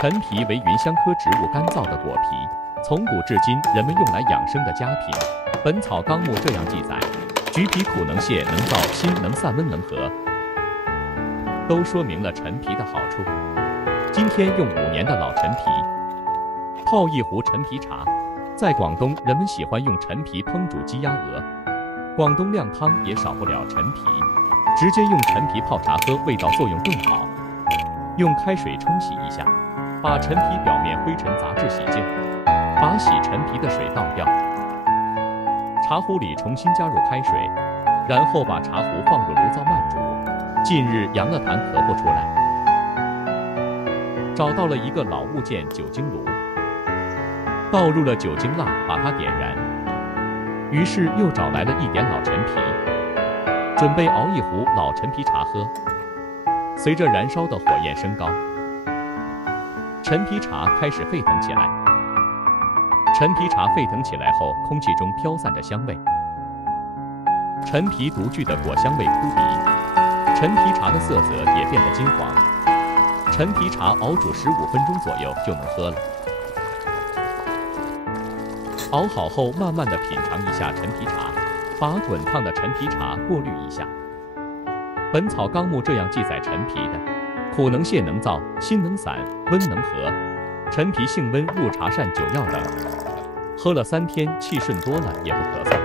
陈皮为芸香科植物干燥的果皮，从古至今人们用来养生的佳品。《本草纲目》这样记载：橘皮苦能泻，能燥心，能散温，能和，都说明了陈皮的好处。今天用5年的老陈皮泡一壶陈皮茶。在广东，人们喜欢用陈皮烹煮鸡鸭鹅，广东靓汤也少不了陈皮。直接用陈皮泡茶喝，味道作用更好。用开水冲洗一下，把陈皮表面灰尘杂质洗净，把洗陈皮的水倒掉。茶壶里重新加入开水，然后把茶壶放入炉灶慢煮。近日扬了坛咳不出来，找到了一个老物件酒精炉，倒入了酒精蜡，把它点燃。于是又找来了一点老陈皮，准备熬一壶老陈皮茶喝。随着燃烧的火焰升高，陈皮茶开始沸腾起来。陈皮茶沸腾起来后，空气中飘散着香味，陈皮独具的果香味扑鼻，陈皮茶的色泽也变得金黄。陈皮茶熬煮15分钟左右就能喝了。熬好后，慢慢地品尝一下陈皮茶，把滚烫的陈皮茶过滤一下。《本草纲目》这样记载陈皮的：苦能泻，能燥心，能散温，能和。陈皮性温，入茶善、酒药等，喝了3天，气顺多了也不咳嗽。